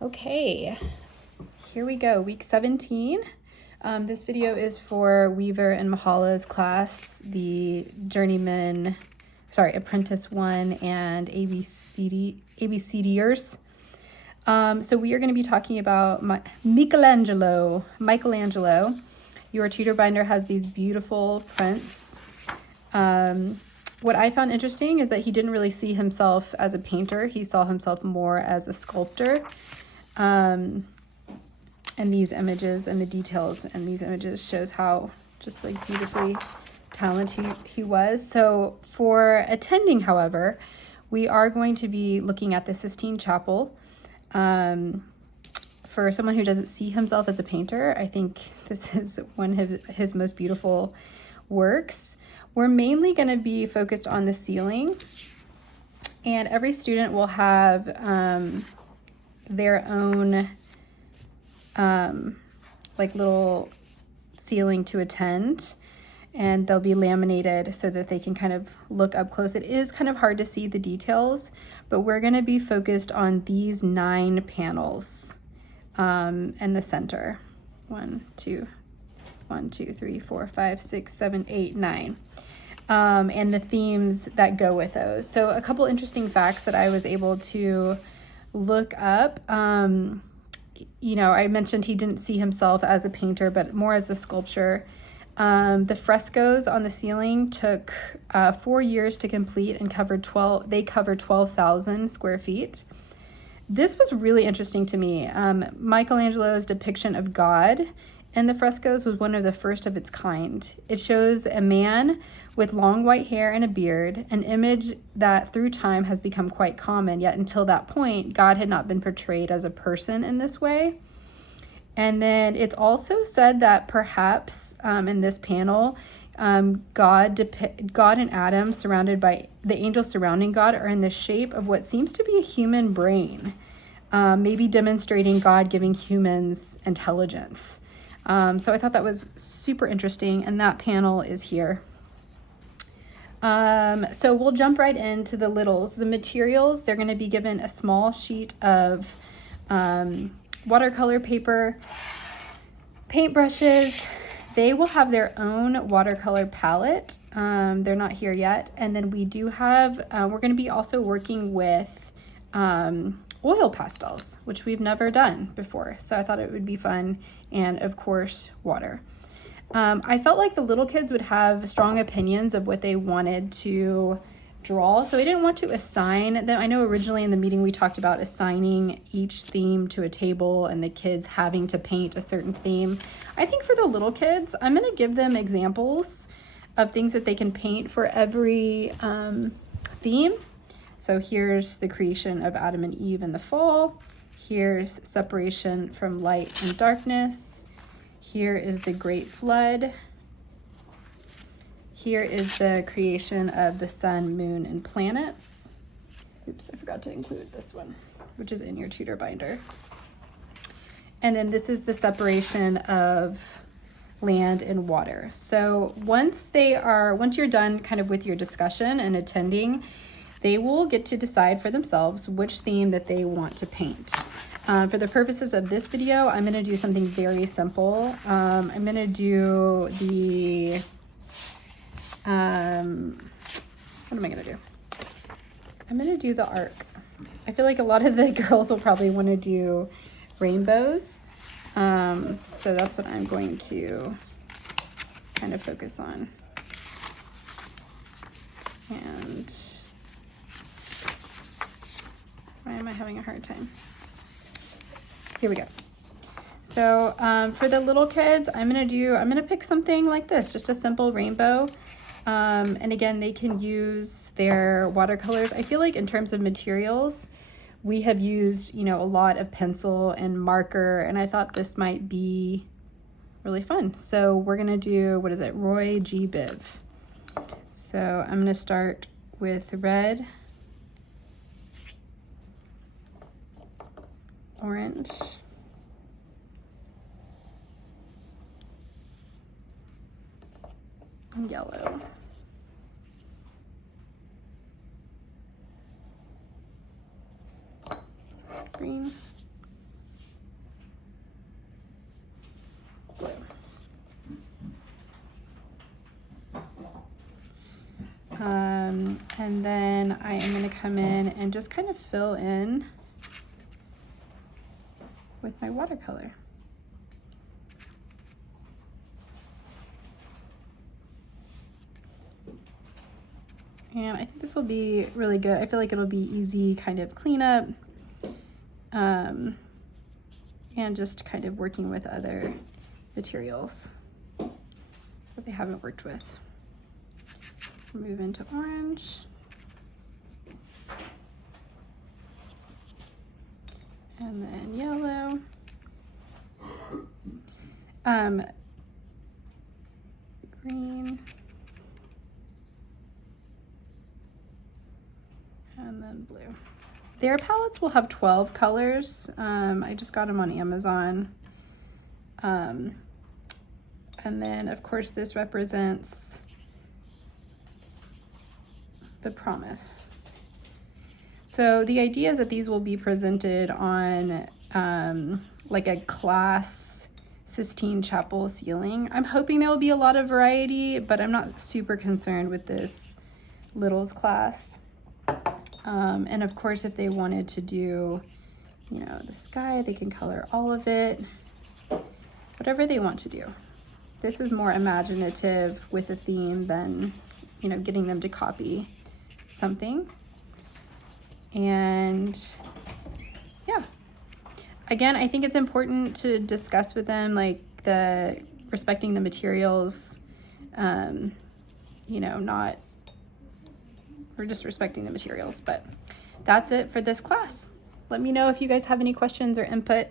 Okay, here we go, week 17. This video is for Weaver and Mahala's class, the Apprentice 1 and ABCDers. So we are going to be talking about Michelangelo. Your tutor binder has these beautiful prints. What I found interesting is that he didn't really see himself as a painter. He saw himself more as a sculptor. And these images and the details in these images shows how just like beautifully talented he was. So for attending, however, we are going to be looking at the Sistine Chapel. For someone who doesn't see himself as a painter, I think this is one of his most beautiful works. We're mainly going to be focused on the ceiling, and every student will have their own like little ceiling to attend, and they'll be laminated so that they can kind of look up close. It is kind of hard to see the details, but we're going to be focused on these 9 panels in the center. 1, 2, 3, 4, 5, 6, 7, 8, 9. And the themes that go with those. So a couple interesting facts that I was able to look up. I mentioned he didn't see himself as a painter, but more as a sculptor. The frescoes on the ceiling took 4 years to complete and covered 12,000 square feet. This was really interesting to me. Michelangelo's depiction of God in the frescoes was one of the first of its kind. It shows a man with long white hair and a beard, an image that through time has become quite common, yet until that point, God had not been portrayed as a person in this way. And then it's also said that perhaps in this panel, God and Adam, surrounded by the angels surrounding God, are in the shape of what seems to be a human brain, maybe demonstrating God giving humans intelligence. So I thought that was super interesting, and that panel is here. So we'll jump right into the littles. The materials, they're going to be given a small sheet of watercolor paper, paintbrushes. They will have their own watercolor palette. They're not here yet. And then we do have, we're going to be also working with oil pastels, which we've never done before. So I thought it would be fun. And of course, water. I felt like the little kids would have strong opinions of what they wanted to draw. So I didn't want to assign them. I know originally in the meeting we talked about assigning each theme to a table and the kids having to paint a certain theme. I think for the little kids, I'm going to give them examples of things that they can paint for every theme. So here's the creation of Adam and Eve in the fall. Here's separation from light and darkness. Here is the Great Flood. Here is the creation of the sun, moon, and planets. Oops, I forgot to include this one, which is in your tutor binder. And then this is the separation of land and water. So once you're done kind of with your discussion and attending, they will get to decide for themselves which theme that they want to paint. For the purposes of this video, I'm going to do something very simple. I'm going to do the, what am I going to do? I'm going to do the arc. I feel like a lot of the girls will probably want to do rainbows. So that's what I'm going to kind of focus on. And why am I having a hard time? Here we go. So for the little kids, I'm gonna pick something like this, just a simple rainbow. And again, they can use their watercolors. I feel like in terms of materials, we have used, a lot of pencil and marker, and I thought this might be really fun. So we're gonna do, what is it? Roy G. Biv. So I'm gonna start with red, orange, and yellow. Green, And then I am going to come in and just kind of fill in with my watercolor. And I think this will be really good. I feel like it'll be easy kind of cleanup, and just kind of working with other materials that they haven't worked with. Move into orange. And then yellow. Green. And then blue. Their palettes will have 12 colors. I just got them on Amazon. And then of course this represents the promise. So the idea is that these will be presented on like a class Sistine Chapel ceiling. I'm hoping there will be a lot of variety, but I'm not super concerned with this littles class. And of course, if they wanted to do, you know, the sky, they can color all of it, whatever they want to do. This is more imaginative with a theme than, you know, getting them to copy something. And yeah, again, I think it's important to discuss with them like respecting the materials, you know, we're just respecting the materials. But that's it for this class. Let me know if you guys have any questions or input.